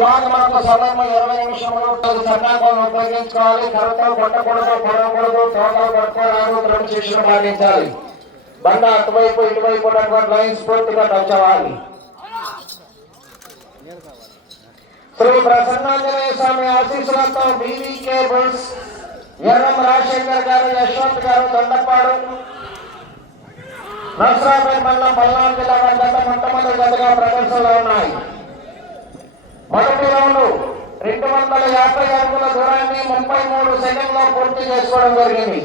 విభాగములకు సమయం ఇరవై నిమిషములు సన్నాహాలను ఉపయోగించుకోవాలి. కర్రతో కొట్టకూడదు పొడవకూడదు తోకలు పట్టుకోరాదు క్రమశిక్షణ పాటించాలి బండ అటువైపు ఇటువైపు ఉన్నటువంటి లైన్స్ పూర్తిగా టచ్ అవ్వాలి శ్రీ ప్రసన్నాంజనేయ స్వామి ఆశీస్సులతో బీవీ కేబుల్స్ ఎర్రం రాజశేఖర్ గారు యశ్వంత్ గారు దొండపాడు నర్సరాపేట మండలం పల్నాడు జిల్లా వారి జత మొట్టమొదటి జతగా ప్రదర్శనలో ఉన్నాయి. మొదటి రౌండ్ రెండు వందల యాభై అడుగుల దూరాన్ని ముప్పై మూడు సెకండ్లో పూర్తి చేసుకోవడం జరిగింది.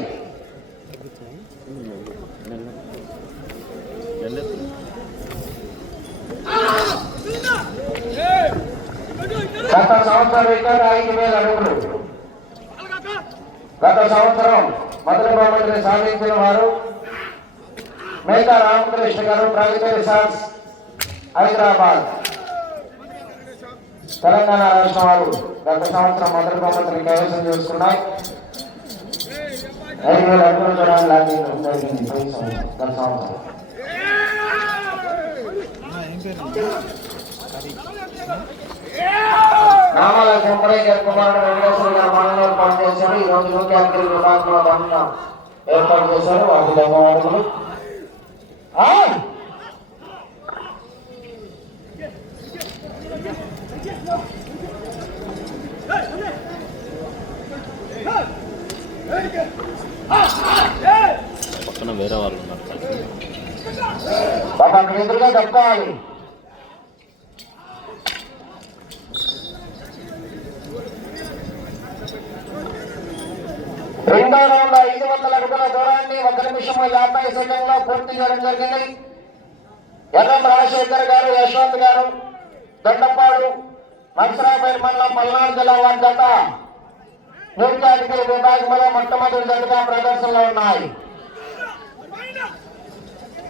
గత సంవత్సరం రికార్డు ఐదు వేల అడుగులు. గత సంవత్సరం మొదటి బహుమతిని సాధించిన వారు మేకా రామకృష్ణ గారు ప్రగతి రిసార్ట్స్ హైదరాబాద్. తెలంగాణ రాష్ట్రం వారు గత సంవత్సరం మొదటి బహుమతిని కైవసం చేసుకున్నాయి ఐదు వేల అడుగులు చూడాలని లాగించడం జరిగింది గత సంవత్సరం. నామాల కుంపరేశ్వర కుమారుడు వెంకటేశ్వర గారు మండలంలో పనిచేశారు. ఈ రోజు నూట యాభై విభాగంలో ఏర్పాటు చేశారు. వాటి ధన్యవాదములు. పక్కన వేరే వాళ్ళు ఉన్నారు బాబా రెండో రౌండ్ ఐదు వందల అడుగుల దూరాన్ని ఒక నిమిషం యాభై సెకండ్లో పూర్తి చేయడం జరిగింది. ఎర్రం రాజశేఖర్ గారు యశ్వంత్ గారు దొండపాడు నర్సరాపేట మండలం పల్నాడు జిల్లా వారి జత. నూర్చాటికల విభాగంలో మొట్టమొదటి జతగా ప్రదర్శనలో ఉన్నాయి.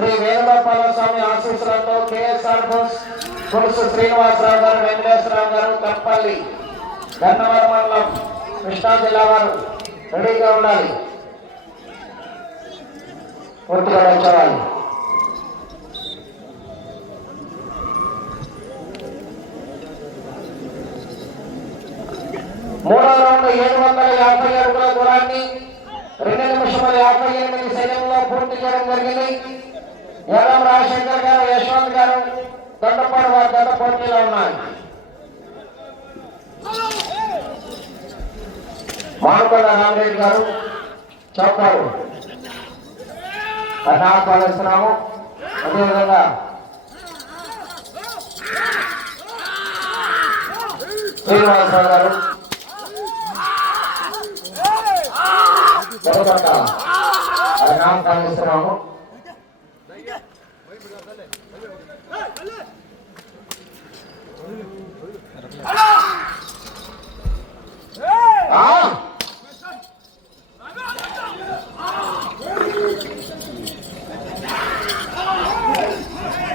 శ్రీ వేణుగోపాల స్వామి ఆశీస్సులతో కేఎస్ఆర్ బోస్ పులుసు శ్రీనివాసరావు గారు వెంకటేశ్వరరావు గారు కప్పల్లి గన్నవరం మండలం కృష్ణా జిల్లా వారు రెడీగా ఉండాలి. పూర్తిగా వచ్చేవాళ్ళు. మూడో రౌండ్ ఏడు వందల యాభై అడుగుల దూరాన్ని రెండు నిమిషముల యాభై ఎనిమిది సెకండ్లో పూర్తి చేయడం జరిగింది. ఏలం రాజశేఖర్ గారు యశ్వంత్ గారు దొండపాడు వారి గత పోటీలో ఉన్నారు. మానుకొండ రామరెడ్డి గారు చౌకారు ఆహ్వానిస్తున్నాము అదేవిధంగా శ్రీనివాసరావు గారు జగదొండ ఆయన ఆహ్వానిస్తున్నాము ఆ!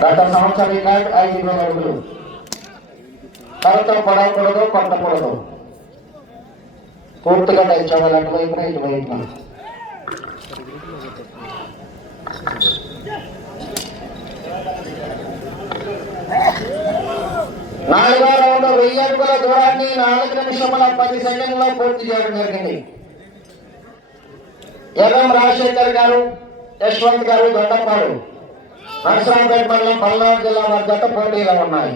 గత సంవత్సరం రికార్డ్ ఐదు వేల. అడుగులు కరతో పడకూడదు కొట్టకూడదు పూర్తిగా తెచ్చావాలి అటువైపున ఇటువైపున నాలుగో రౌండ్ వెయ్యి అడుగుల దూరాన్ని నాలుగు నిమిషముల పది సెకండ్లో పూర్తి చేయడం జరిగింది. ఎర్రం రాజశేఖర్ గారు యశ్వంత్ గారు దొండపాడు నరసరావుపేట మండలం పల్నాడు జిల్లా వారి జత పోటీలో ఉన్నాయి.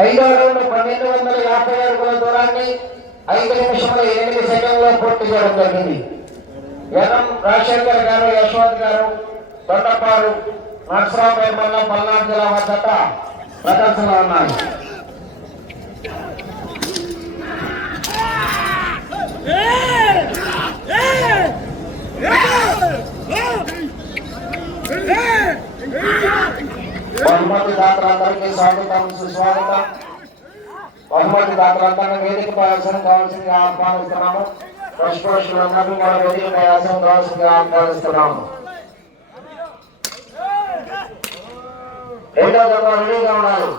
ఐదో రౌండ్ పన్నెండు వందల యాభై అడుగుల దూరాన్ని ఐదు నిమిషంలో ఎనిమిది సెకండ్లో పూర్తి చేయడం జరిగింది ఎనం రాజశేఖర్ గారు యశ్వంత్ గారు దొండపాడు నర్సరావుపేట మండలం పల్నాడు జిల్లా వద్ద ప్రదర్శనలో Yeah! బహుమతి దాతలందరికీ స్వాగతం సుస్వాగతం. బహుమతి దాతలందరినీ వేదిక ప్రయాసం కావాల్సిందిగా ఆహ్వానిస్తున్నాము. పుష్పోషులందరినీ కూడా వేదిక ప్రయాసం కావాల్సిందిగా ఆహ్వానిస్తున్నాము. రెండో జత రెడీగా ఉన్నారు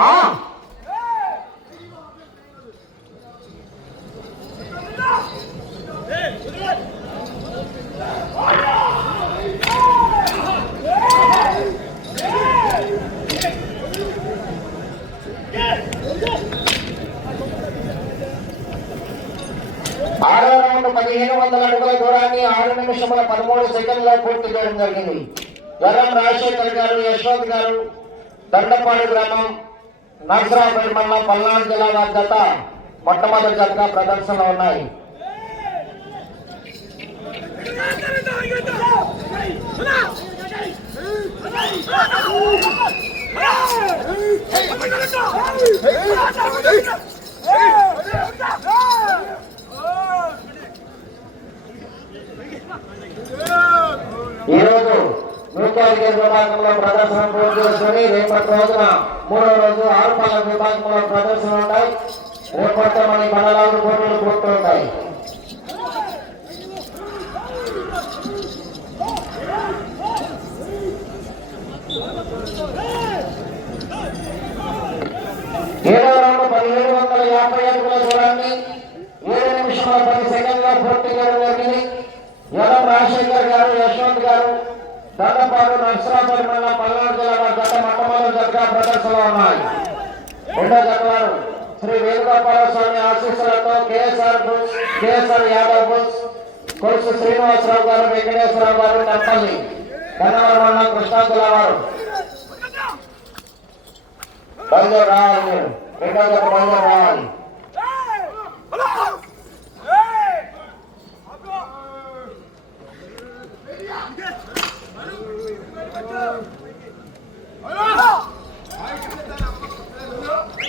ఆ! ఆరో రౌండ్ పదిహేను వందల అడుగుల దూరాన్ని ఆరు నిమిషముల పదమూడు సెకండ్లో పూర్తి చేయడం జరిగింది వరం రాజశేఖర్ గారు యశ్వంత్ గారు దండపాడు గ్రామం నర్సరావుపేట మండలం పల్నాడు జిల్లా వారి జత మొట్టమొదటి జతగా ప్రదర్శనలో ఉన్నాయి Hey! రోజు నూతన విభాగంలో ప్రదర్శన పూర్తి చేసుకుని రేపటి రోజున మూడో రోజు ఆరుపాల విభాగంలో ప్రదర్శనలు ఉంటాయి. రేపటి మన మండలాలు పోటీలు పూర్తవుతాయి ఏడో రౌండ్ పదిహేడు వందల యాభై అడుగుల దూరాన్ని ఏడు నిమిషముల పది సెకండ్లో పూర్తి చేయడం జరిగింది ఎడం రాజశేఖర్ గారు యశ్వంత్ గారు దండపాడు నర్సరాపల్లి మండలం పల్నాడు జిల్లా వారి గత మొట్టమొదటి జతగా ప్రదర్శనలో ఉన్నాయి. రెండో జత శ్రీ వేణుగోపాల స్వామి ఆశీస్సులతో KSR bulls KSR Yadav bulls Kolusu Srinivasarao గారు వెంకటేశ్వరరావు గారు నెప్పల్లి గన్నవరం మండలం కృష్ణా జిల్లా వారు. బయలుదేరి రావాలి మీరు. రెండో జత బయలుదేరి రావాలి.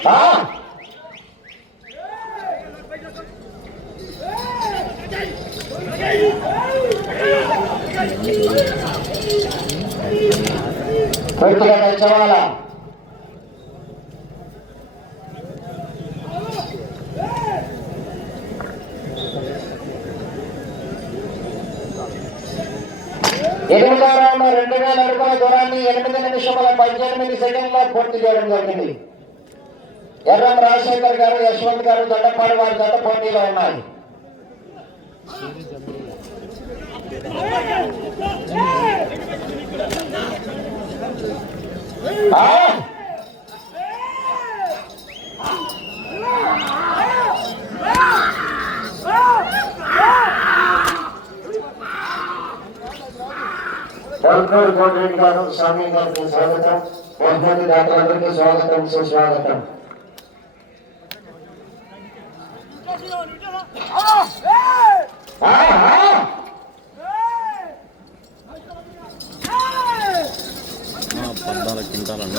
ఆ! తెచ్చవాలా ఎనిమిదో రౌండ్ రెండు వేల అడుగుల దూరాన్ని ఎనిమిది నిమిషముల పద్దెనిమిది సెకండ్లో పూర్తి చేయడం జరిగింది ఎర్రం రాజశేఖర్ గారు యశ్వంత్ గారు దొడ్డపాడు వారి జత పోటీలో ఉన్నాయి ఆ! గారు స్వామి గారికి స్వాగతం. బహుమతి దాతలందరికీ స్వాగతం. సుస్వాగతం. ఆహా! ఆ, పద్నాలుగు అన్న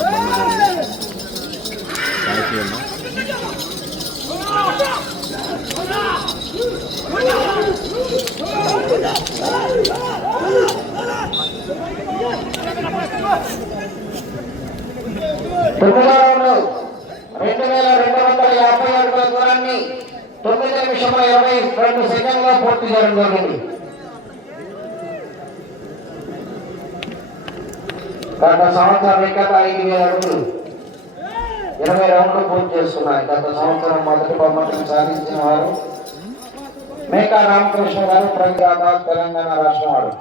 రెండు వేల రెండు వందల యాభై అడుగుల దూరాన్ని తొమ్మిది నిమిషముల ఇరవై రెండు సెకండ్లో పూర్తి చేయడం జరిగింది గత సంవత్సరం ఎక్కట ఐదు వేల అడుగులు ఇరవై రౌండ్లు పూర్తి చేస్తున్నాయి గత సంవత్సరం మొదటి బహుమతిని సాధించిన వారు మేకా రామకృష్ణ గారు ప్రజాబాద్ తెలంగాణ రాష్ట్రం వారు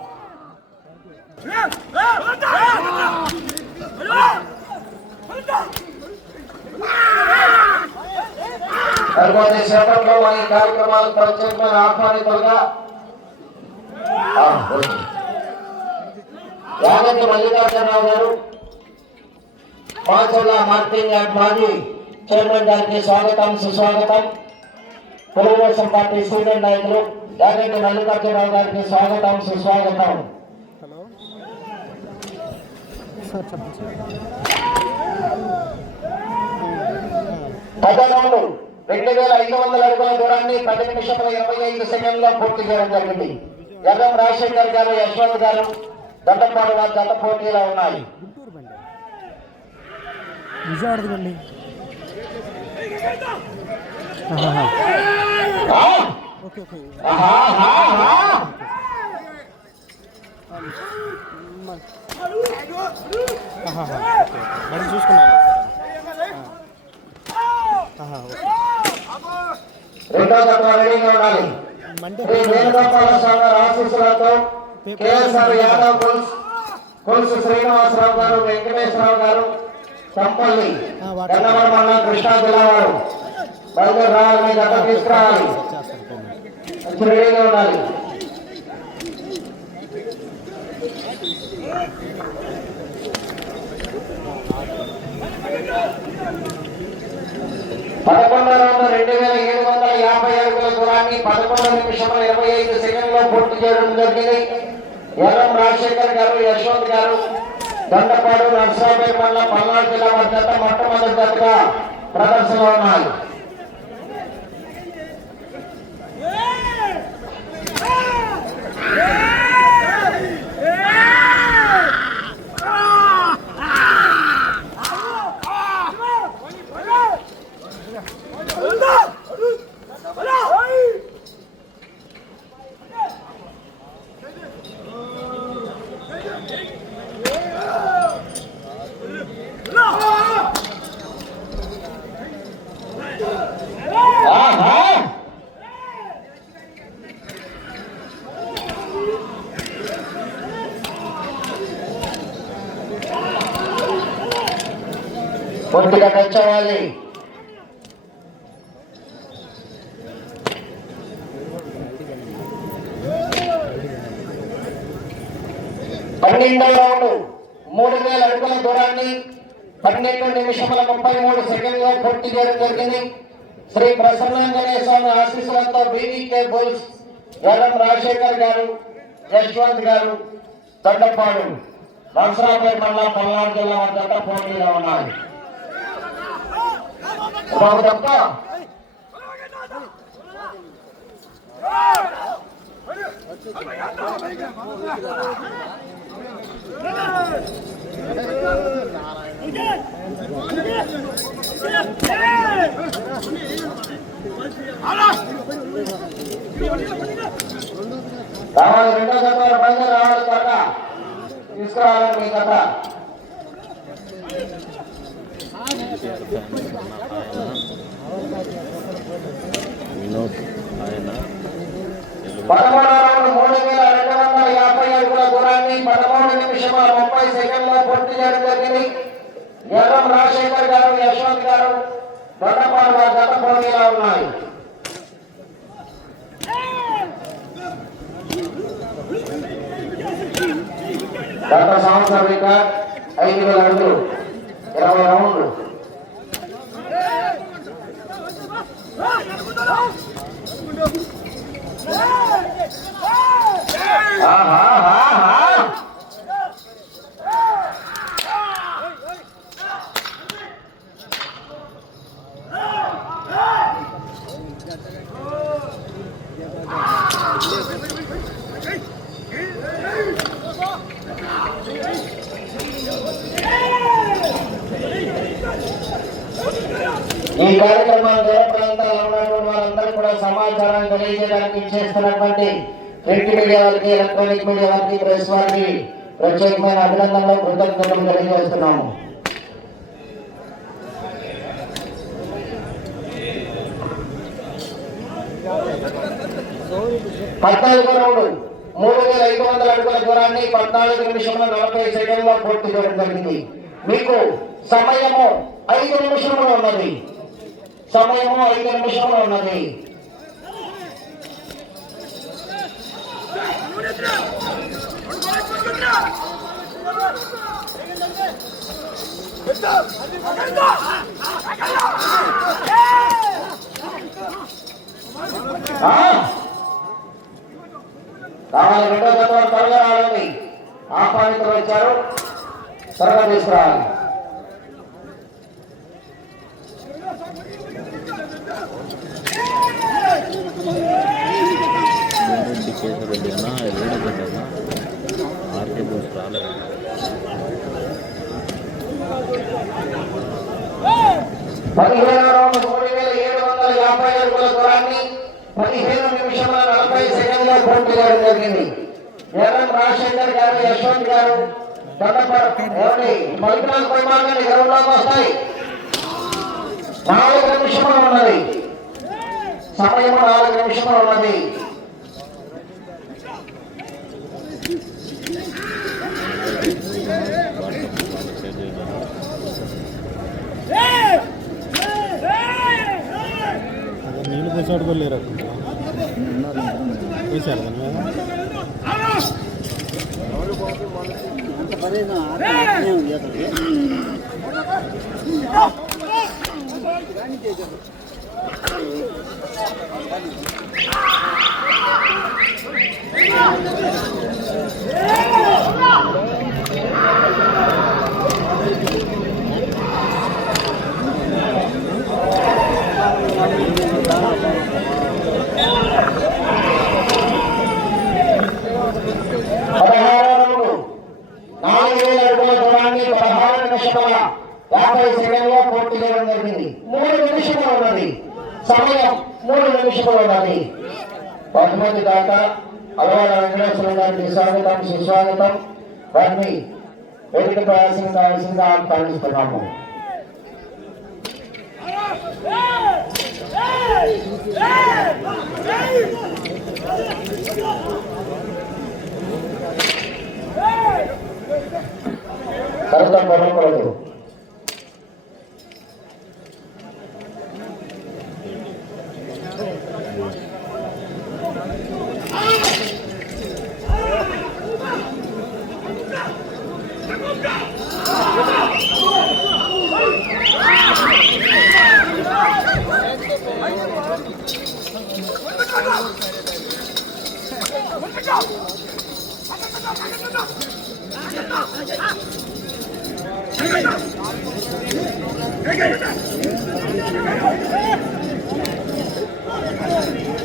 తర్వాత సేపట్లో వారి కార్యక్రమాలు ప్రత్యేకమైన ఆహ్వానితులుగా ఆ, యాగంటి మల్లికార్జునరావు గారు మాచర్ల మార్కెటింగ్ యార్డ్ మాజీ చైర్మన్ గారికి స్వాగతం సుస్వాగతం. తెలుగుదేశం పార్టీ సీనియర్ నాయకులు యాగంటి మల్లికార్జునరావు గారికి స్వాగతం సుస్వాగతం. హలో రెండు వేల ఐదు వందల అడుగుల దూరాన్ని పది నిమిషముల ఇరవై ఐదు సెకండ్లో పూర్తి చేయడం జరిగింది. ఎర్రం రాజశేఖర్ గారు యశ్వంత్ గారు దత్తపాడు వారి గత పోటీలో ఉన్నాయి. గుంటూరు బండి రెండో తత్వ రెడీగా ఉండాలి. శ్రీ వేణుగోపాల స్వామి గారి ఆశీస్సులతో కేఎస్ఆర్ యాదవ్ కుల్స్ కుల్స్ శ్రీనివాసరావు గారు వెంకటేశ్వరరావు గారు తంపల్లి గన్నవరం మండలం కృష్ణా జిల్లా వారు. బయలుదేరి రావాలి గత తీసుకురావాలి. రెడీగా ఉండాలి. పదకొండో రౌండ్ రెండు వేల ఏడు వందల యాభై అడుగుల దూరాన్ని పదకొండు నిమిషముల ఇరవై ఐదు సెకండ్లో పూర్తి చేయడం జరిగింది. ఎర్రం రాజశేఖర్ గారు యశ్వంత్ గారు దండపాడు నర్సరావుపేట మండలం పల్నాడు జిల్లా వారి జత ప్రదర్శన జతగా ఉన్నాయి పూర్తిగా తెచ్చవాలి పన్నెండో రౌండ్ మూడు వేల అడుగుల దూరాన్ని పన్నెండు నిమిషముల ముప్పై మూడు సెకండ్లో పూర్తి చేయడం జరిగింది. శ్రీ ప్రసన్నాంజనేయ స్వామి ఆశీస్సులతో బీవీకే బుల్స్ ఎర్రం రాజశేఖర్ గారు యశ్వంత్ గారు దొడ్డపాడు నరసరావుపేట మండలం పల్నాడు జిల్లా వద్ద పోటీలో ఉన్నారు బాబు తప్ప రావాలి రెండో జత వారు రావాలి త్వరగా తీసుకురావాలి మీ కథ ఎన్టీఆర్ ఫ్యాన్స్ ఉన్న ఆయన వినోద్ ఆయన మూడు వేల రెండు వందల యాభై పదమూడు నిమిషముల ముప్పై సెకండ్లో పూర్తి చేయడం జరిగింది ఎర్రం రాజశేఖర్ గారు యశ్వంత్ గారు దొండపాడు గత పోటీలో ఉన్నాయి గత సంవత్సరం ఐదు వేల అడుగులు ఇరవై రౌండ్లు. ఈ కార్యక్రమాన్ని దూర ప్రాంతాల్లో ఉన్నటువంటి వారందరూ కూడా సమాచారాన్ని తెలియజేయడానికి చేస్తున్నటువంటి ప్రింట్ మీడియా వారికి ఎలక్ట్రానిక్ మీడియా వారికి ప్రెస్ వారికి ప్రత్యేకమైన అభినందనలు కృతజ్ఞతలు తెలియజేస్తున్నాము. పద్నాలుగు రౌండ్ మూడు వేల ఐదు వందల అడుగుల దూరాన్ని పద్నాలుగు నిమిషముల నలభై సెకండ్లో పూర్తి చేయడం జరిగింది. మీకు సమయము ఐదు నిమిషములు ఉన్నది. సమయము ఐదు నిమిషములు ఉన్నది. కావాలి రెండో జత త్వరగా రావాలని ఆహ్వానితులు వచ్చారు త్వరగా తీసుకురావాలి. రెడ్డి కేశరెడ్డి అన్న ఏడు గంటన్నా ఆర్కే బోస్ రాలేదు పదిహేను రౌండ్ మూడు వేల ఏడు వందల యాభై అడుగుల దూరాన్ని పదిహేను నిమిషముల నలభై సెకండ్లో పూర్తి చేయడం జరిగింది. ఎర్రం రాజశేఖర్ గారు యశ్వంత్ గారు దొండపల్లి మల్లికాల్ పరిమాణాలు గ్రౌండ్లోకి వస్తాయి. నాలుగు నిమిషములు ఉన్నది. సమయం నాలుగు నిమిషములు ఉన్నది. అక్కడ నీళ్ళు కూడా లేరు అక్కడ. పోసారు దాని మీద అడుగులు నాలుగు వేల అడుగుల దూరాన్ని పదహారు నిమిషముల యాభై సెకండ్లో పూర్తి చేయడం జరిగింది మూడు నిమిషములు ఉన్నది సమయం మూడు నిమిషములు ఉన్నది బహుమతి దాకా అలవాల వెంకటేశ్వర గారికి స్వాగతం సుస్వాగతం వారిని వేదిక ప్రయాసం కావాల్సిందిగా ఆహ్వానిస్తున్నాము. కరుత పొరపడదు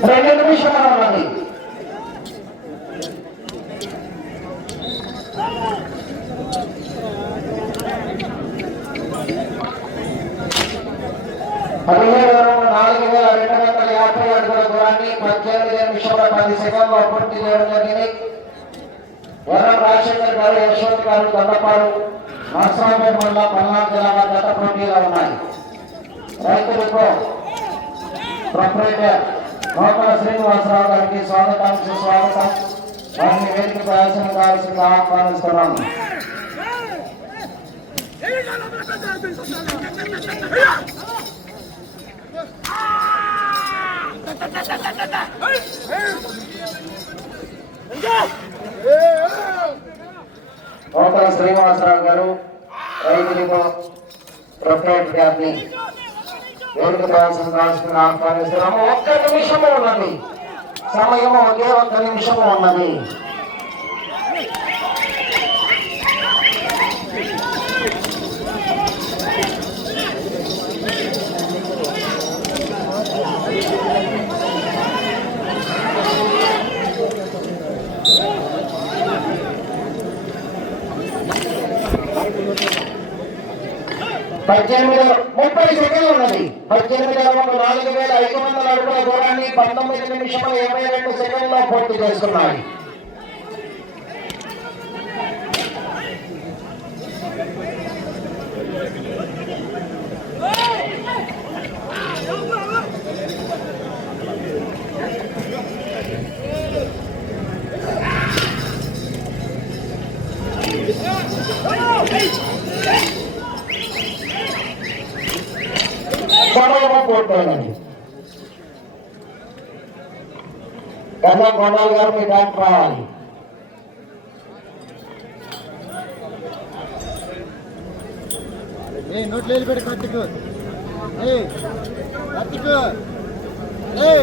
రెండు నిమిషాలు ఉన్నది పదిహేడు రెండు నాలుగు వేల రెండు వందల యాభై అడుగుల దూరాన్ని పద్దెనిమిది నిమిషముల పది సెకండ్లో పూర్తి చేయడం జరిగింది వరం రాజశేఖర్ గారు యశ్వంత్ గారు దొండపాడు నర్సరావుపేట మండలం పల్నాడు జిల్లా గత పోటీలో ఉన్నాయి రైతులకు ప్రొపరేటర్ నూతన శ్రీనివాసరావు గారికి స్వాగతం సుస్వాగతం వారిని వేదిక ప్రయాసం కావాల్సిందిగా ఆహ్వానిస్తున్నాము లోపల శ్రీనివాసరావు గారు రైతులకు ప్రొఫైట్ గారిని వేడుక ప్రయాసం కావాల్సిందిగా ఆహ్వానిస్తున్నాము. ఒక్క నిమిషము ఉన్నది సమయము ఒకే ఒక్క నిమిషము ఉన్నది. పద్దెనిమిది ముప్పై సెకండ్లు ఉన్నది. పద్దెనిమిది అరవై నాలుగు వేల ఐదు వందల అడుగుల దూరాన్ని పంతొమ్మిది నిమిషముల ఇరవై రెండు సెకండ్లో పూర్తి చేస్తున్నాయి సమయం పూర్తయినది గంగా కొండాలి గారు మీ బ్యాంక్ రావాలి. ఏ నోట్లో వెళ్ళి పెట్టి కార్తిక్ ఏ కార్తిక్ ఏ